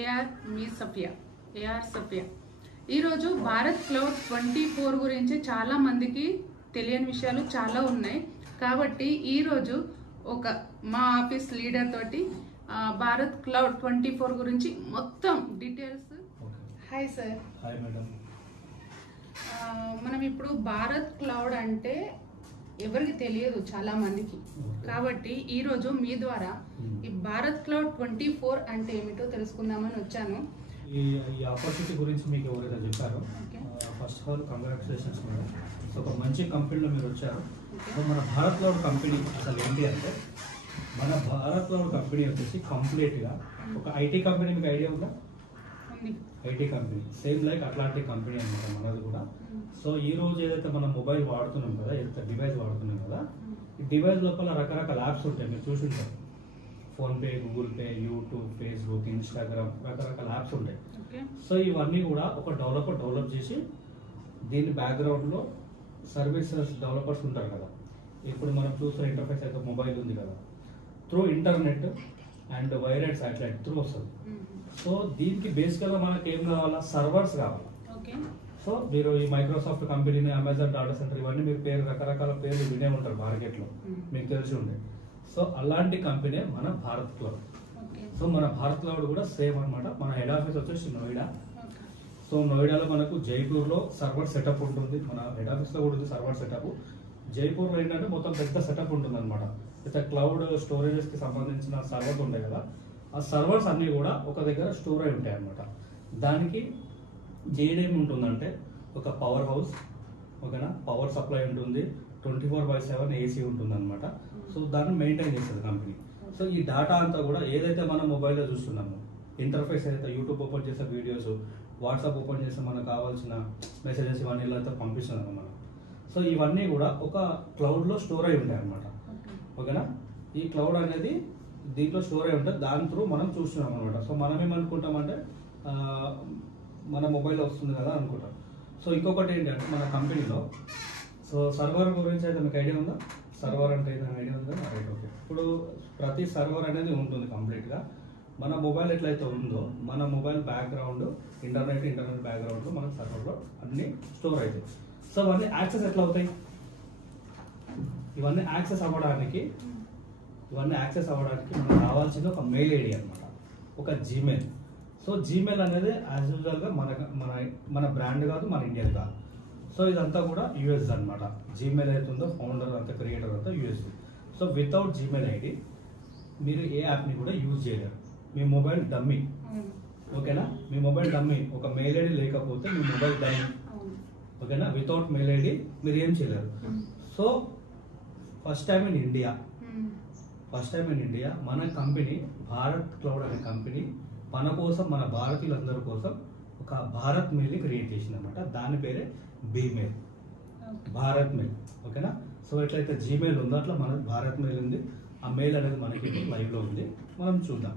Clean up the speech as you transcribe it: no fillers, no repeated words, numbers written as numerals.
AR మీ Safia AR Safia ఈరోజు Bharat cloud 24 గురించి చాలా మందికి తెలియని విషయాలు చాలా ఉన్నాయి. కాబట్టి ఈరోజు మా ఆఫీస్ లీడర్ తోటి భారత్ క్లౌడ్ 24 గురించి మొత్తం details. Hi sir. Hi madam. మనం ఇప్పుడు భారత్ క్లౌడ్ అంటే ఎవరికి తెలియదు చాలా మందికి. కాబట్టి ఈరోజు మీ ద్వారా ఈ భారత్ క్లౌడ్ 24 అంటే ఏమిటో తెలుసుకుందామని వచ్చాను. ఈ ఆపర్చునిటీ గురించి మీకు ఎవరైతే చెప్పారో first of all congratulations madam. So ఒక మంచి కంపెనీలో మీరు వచ్చారు. సో మన భారత్ క్లౌడ్ కంపెనీ అసలు ఏంటి అంటే, మన భారత్ క్లౌడ్ కంపెనీ వచ్చేసి కంప్లీట్గా ఒక ఐటీ కంపెనీ. మీకు ఐడియా ఉందా? ఐటీ కంపెనీ సేమ్ లైక్ అట్లాంటి కంపెనీ అనమాట మనది కూడా. సో ఈ రోజు ఏదైతే మనం మొబైల్ వాడుతున్నాం కదా, ఏదైతే డివైస్ వాడుతున్నాం కదా, ఈ డివైస్ లోపల రకరకాల యాప్స్ ఉంటాయి. మీరు చూసుంటారు, PhonePe, Google pay, YouTube, Facebook, Instagram, రకరకాల యాప్స్ ఉంటాయి. సో ఇవన్నీ కూడా ఒక డెవలప్ చేసి దీని బ్యాక్గ్రౌండ్లో సర్వీసెస్ డెవలపర్స్ ఉంటారు కదా. ఇప్పుడు మనం చూస్తున్న ఇంటర్ఫేస్ అయితే మొబైల్ ఉంది కదా, through internet and wired satellite through వస్తుంది. సో దీనికి బేసికల్గా మనకి ఏం కావాలా? సర్వర్స్ కావాలి. సో మీరు ఈ మైక్రోసాఫ్ట్ కంపెనీని, అమెజాన్ డాటా సెంటర్, ఇవన్నీ మీరు రకరకాల పేర్లు వినే ఉంటారు మార్కెట్లో, మీకు తెలిసి ఉండే. సో అలాంటి కంపెనీ మన భారత్ క్లౌడ్. సో మన భారత్ క్లౌడ్ కూడా సేమ్ అనమాట. మన హెడ్ ఆఫీస్ వచ్చేసి నోయిడా. సో నోయిడాలో మనకు జైపూర్లో సర్వర్ సెటప్ ఉంటుంది. మన హెడ్ ఆఫీస్లో కూడా ఉంది సర్వర్ సెటప్. జైపూర్లో ఏంటంటే మొత్తం పెద్ద సెటప్ ఉంటుంది అనమాట. అయితే క్లౌడ్ స్టోరేజెస్కి సంబంధించిన సర్వర్స్ ఉంటాయి కదా, ఆ సర్వర్స్ అన్నీ కూడా ఒక దగ్గర స్టోర్ అయి ఉంటాయి అనమాట. దానికి ఏడేం ఉంటుందంటే ఒక పవర్ హౌస్, ఓకేనా, పవర్ సప్లై ఉంటుంది, 24/7 ఏసీ ఉంటుంది అనమాట. సో దాన్ని మెయింటైన్ చేస్తుంది కంపెనీ. సో ఈ డేటా అంతా కూడా ఏదైతే మనం మొబైల్లో చూస్తున్నామో, ఇంటర్ఫేస్ ఏదైతే యూట్యూబ్ ఓపెన్ చేసే వీడియోస్, వాట్సాప్ ఓపెన్ చేస్తే మనకు కావాల్సిన మెసేజెస్ ఇవన్నీ ఇలా పంపిస్తున్నాం మనం. సో ఇవన్నీ కూడా ఒక క్లౌడ్లో స్టోర్ అయి ఉంటాయి అనమాట, ఓకేనా. ఈ క్లౌడ్ అనేది దీంట్లో స్టోర్ అయి ఉంటుంది, దాని త్రూ మనం చూస్తున్నాం అనమాట. సో మనం ఏమనుకుంటామంటే మన మొబైల్ వస్తుంది కదా అనుకుంటాం. సో ఇంకొకటి ఏంటంటే మన కంపెనీలో సో సర్వర్ గురించి అయితే మీకు ఐడియా ఉందా? సర్వర్ అంటే ఐడియా ఉందా? Right, okay. ఇప్పుడు ప్రతి సర్వర్ అనేది ఉంటుంది కంప్లీట్గా. మన మొబైల్ ఎట్లయితే ఉందో, మన మొబైల్ బ్యాక్గ్రౌండ్ ఇంటర్నెట్ బ్యాక్గ్రౌండ్ మన సర్వర్లో అన్ని స్టోర్ అవుతాయి. సో అవన్నీ యాక్సెస్ ఎట్లా అవుతాయి? ఇవన్నీ యాక్సెస్ అవ్వడానికి మనకు కావాల్సింది ఒక మెయిల్ ఐడి అనమాట, ఒక జీమెయిల్. సో జీమెయిల్ అనేది యాజ్ యూజువల్గా మన బ్రాండ్ కాదు, మన ఇండియన్ కాదు. సో ఇదంతా కూడా యూఎస్ అనమాట. జీమెయిల్ అవుతుందో ఫౌండర్ అంతా, క్రియేటర్ అంతా US. So without Gmail ID మీరు ఏ యాప్ని కూడా యూజ్ చేయలేరు. మీ మొబైల్ డమ్మీ, ఓకేనా. మీ మొబైల్ డమ్మీ, ఒక మెయిల్ ఐడి లేకపోతే మీ మొబైల్ డమ్మీ, ఓకేనా. వితౌట్ మెయిల్ ఐడి మీరు ఏం చేయలేరు. So first time in India మన కంపెనీ భారత్ క్లౌడ్ అనే కంపెనీ మన కోసం, మన భారతీయులందరి కోసం ఒక భారత్ మెయిల్ని క్రియేట్ చేసింది అనమాట. దాని పేరే బీమెయిల్, భారత్ మెయిల్, ఓకేనా. సో ఎట్లయితే జీమెయిల్ ఉందో అట్లా మన భారత్ మెయిల్ ఉంది. ఆ మెయిల్ అనేది మనకి లైవ్లో ఉంది, మనం చూద్దాం.